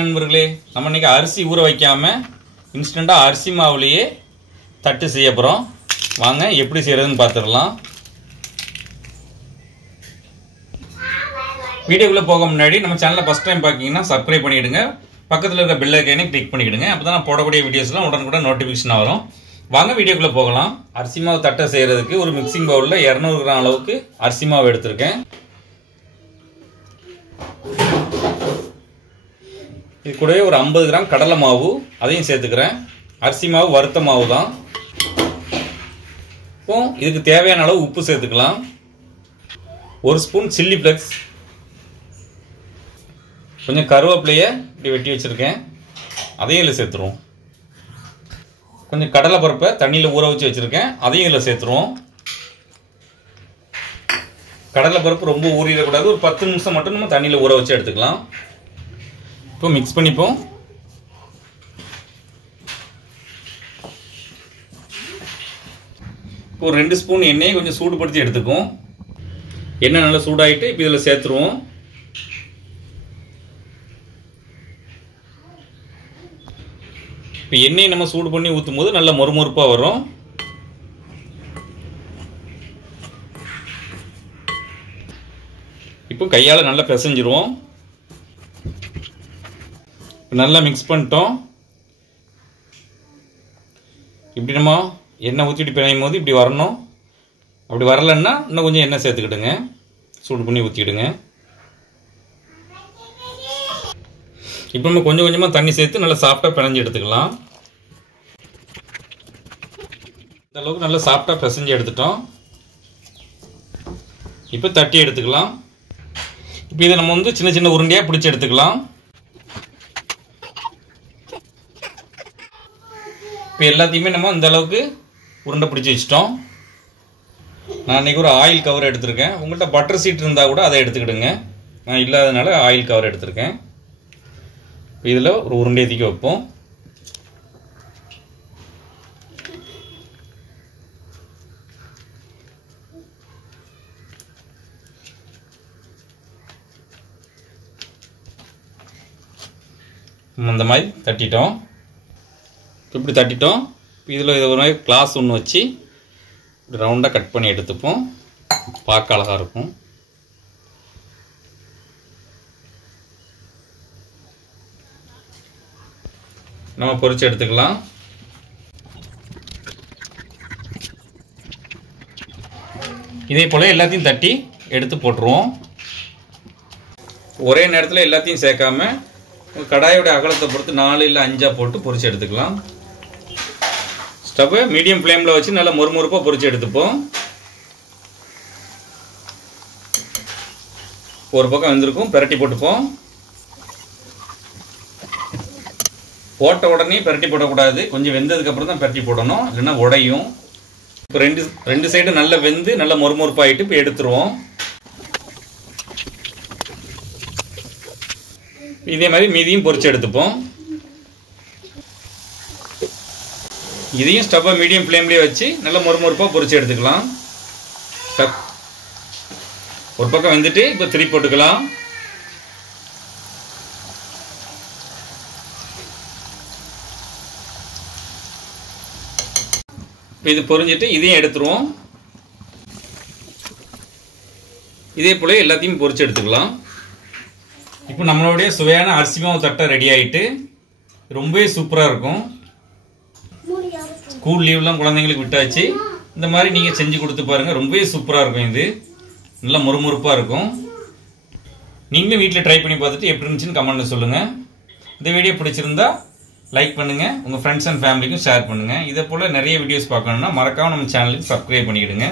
நண்பர்களே, நம்ம இன்னைக்கு அரிசி ஊற வைக்காம இன்ஸ்டண்டா அரிசி மாவுலயே தட்டு செய்ய போறோம். வாங்க எப்படி செய்யறதுன்னு பார்த்துடலாம். வீடியோக்குள்ள போக முன்னாடி நம்ம சேனலை ஃபர்ஸ்ட் டைம் பார்க்கீங்கன்னா சப்ஸ்கிரைப் பண்ணிடுங்க. பக்கத்தில் இருக்க பெல் ஐகானை கிளிக் பண்ணிடுங்க. அப்பதான் நான் போடக்கூடிய வீடியோஸ்லாம் உடனுக்குடன் நோட்டிஃபிகேஷன் வரும். வாங்க வீடியோக்குள்ள போகலாம். அரிசி மாவு தட்டை செய்யறதுக்கு ஒரு மிக்சிங் பவுல்ல 200 கிராம் அளவுக்கு அரிசி மாவு எடுத்திருக்கேன். இது கூடவே ஒரு 50 கிராம் கடலை மாவு அதையும் சேர்த்துக்கிறேன். அரிசி மாவு வறுத்த மாவு தான். இப்போ இதுக்கு தேவையான அளவு உப்பு சேர்த்துக்கலாம். 1 ஸ்பூன் சில்லி ஃப்ளெக்ஸ், கொஞ்சம் கருவேப்பிலையை இப்படி வெட்டி வச்சிருக்கேன், அதையும் இதில் சேர்த்துருவோம். கொஞ்சம் கடலை பருப்பை தண்ணியில் ஊற வச்சு வச்சிருக்கேன், அதையும் இதில் சேர்த்துருவோம். கடலை பருப்பு ரொம்ப ஊறிடக்கூடாது, ஒரு 10 நிமிஷம் மட்டும் நம்ம தண்ணியில் ஊற வச்சு எடுத்துக்கலாம். இப்போ மிக்ஸ் பண்ணிப்போம். இப்போ ஒரு 2 ஸ்பூன் எண்ணெயை கொஞ்சம் சூடுபடுத்தி எடுத்துக்கும். எண்ணெய் நல்லா சூடாயிட்டு இப்போ இதில் சேர்த்துருவோம். இப்போ எண்ணெயை நம்ம சூடு பண்ணி ஊற்றும் போது நல்லா மொறுமொறுப்பாக வரும். இப்போ கையால் நல்லா பிசைஞ்சிருவோம். நல்லா மிக்ஸ் பண்ணிட்டோம். இப்படி நம்ம எண்ணெய் ஊற்றிட்டு பிணையும் போது இப்படி வரணும். அப்படி வரலன்னா இன்னும் கொஞ்சம் எண்ணெய் சேர்த்துக்கிடுங்க, சூடு பண்ணி ஊற்றிக்கிடுங்க. இப்போ நம்ம கொஞ்சம் கொஞ்சமாக தண்ணி சேர்த்து நல்லா சாஃப்டாக பிணைஞ்சு எடுத்துக்கலாம். இந்த அளவுக்கு நல்லா சாஃப்டாக பிசைஞ்சு எடுத்துட்டோம். இப்போ தட்டி எடுத்துக்கலாம். இப்போ இதை நம்ம வந்து சின்ன சின்ன உருண்டையாக பிடிச்சி எடுத்துக்கலாம். இப்போ எல்லாத்தையுமே நம்ம இந்த அளவுக்கு உருண்டை பிடிச்சி வச்சிட்டோம். நான் இன்றைக்கி ஒரு ஆயில் கவர் எடுத்திருக்கேன். உங்கள்கிட்ட பட்டர் சீட் இருந்தால் கூட அதை எடுத்துக்கிடுங்க. நான் இல்லாததுனால ஆயில் கவர் எடுத்திருக்கேன். இப்போ இதில் ஒரு உருண்டை தூக்கி வைப்போம். இந்த மாதிரி தட்டிட்டோம். இப்படி தட்டிட்டோம். இதில் இதை ஒரு மாதிரி கிளாஸ் ஒன்று வச்சு இப்படி ரவுண்டாக கட் பண்ணி எடுத்துப்போம். பார்க்க அழகாக இருக்கும். நம்ம பொரிச்சு எடுத்துக்கலாம். இதே போல் எல்லாத்தையும் தட்டி எடுத்து போட்டுருவோம். ஒரே நேரத்தில் எல்லாத்தையும் சேர்க்காம கடாயோட அகலத்தை பொறுத்து 4 இல்லை 5 போட்டு பொரிச்சு எடுத்துக்கலாம். ஸ்டவ்வை மீடியம் ஃப்ளேமில் வச்சு நல்லா மொறுமொறுப்பாக பொரிச்சு எடுத்துப்போம். ஒரு பக்கம் வெந்திருக்கும், பிரட்டி போட்டுப்போம். போட்ட உடனே பிரட்டி போடக்கூடாது, கொஞ்சம் வெந்ததுக்கு அப்புறம் தான் பிரட்டி போடணும், இல்லைன்னா உடையும். இப்போ ரெண்டு சைடு நல்லா வெந்து நல்லா மொறுமொறுப்பாயிட்டு இப்போ எடுத்துருவோம். இதே மாதிரி மீதியும் பொரிச்சு எடுத்துப்போம். இதையும் ஸ்டவ்வை மீடியம் ஃப்ளேம்லேயே வச்சு நல்லா மொறுமொறுப்பாக பொரிச்சு எடுத்துக்கலாம். ஒரு பக்கம் வந்துட்டு இப்போ திருப்பி போட்டுக்கலாம். இப்போ இது பொரிஞ்சிட்டு இதையும் எடுத்துருவோம். இதே போல எல்லாத்தையும் பொரிச்சு எடுத்துக்கலாம். இப்போ நம்மளுடைய சுவையான அரிசி மாவு தட்டை ரெடி ஆகிட்டு ரொம்பவே சூப்பராக இருக்கும். ஸ்கூல் லீவ்லாம் குழந்தைங்களுக்கு விட்டாச்சு. இந்த மாதிரி நீங்கள் செஞ்சு கொடுத்து பாருங்கள், ரொம்பவே சூப்பராக இருக்கும். இது நல்லா மொறுமொறுப்பாக இருக்கும். நீங்களும் வீட்டில் ட்ரை பண்ணி பார்த்துட்டு எப்படி இருந்துச்சுன்னு கமெண்ட்டில் சொல்லுங்கள். இந்த வீடியோ பிடிச்சிருந்தா லைக் பண்ணுங்கள், உங்கள் ஃப்ரெண்ட்ஸ் அண்ட் ஃபேமிலிக்கும் ஷேர் பண்ணுங்கள். இதே போல் நிறைய வீடியோஸ் பார்க்கணுன்னா மறக்காமல் நம்ம சேனலுக்கு சப்ஸ்கிரைப் பண்ணிவிடுங்க.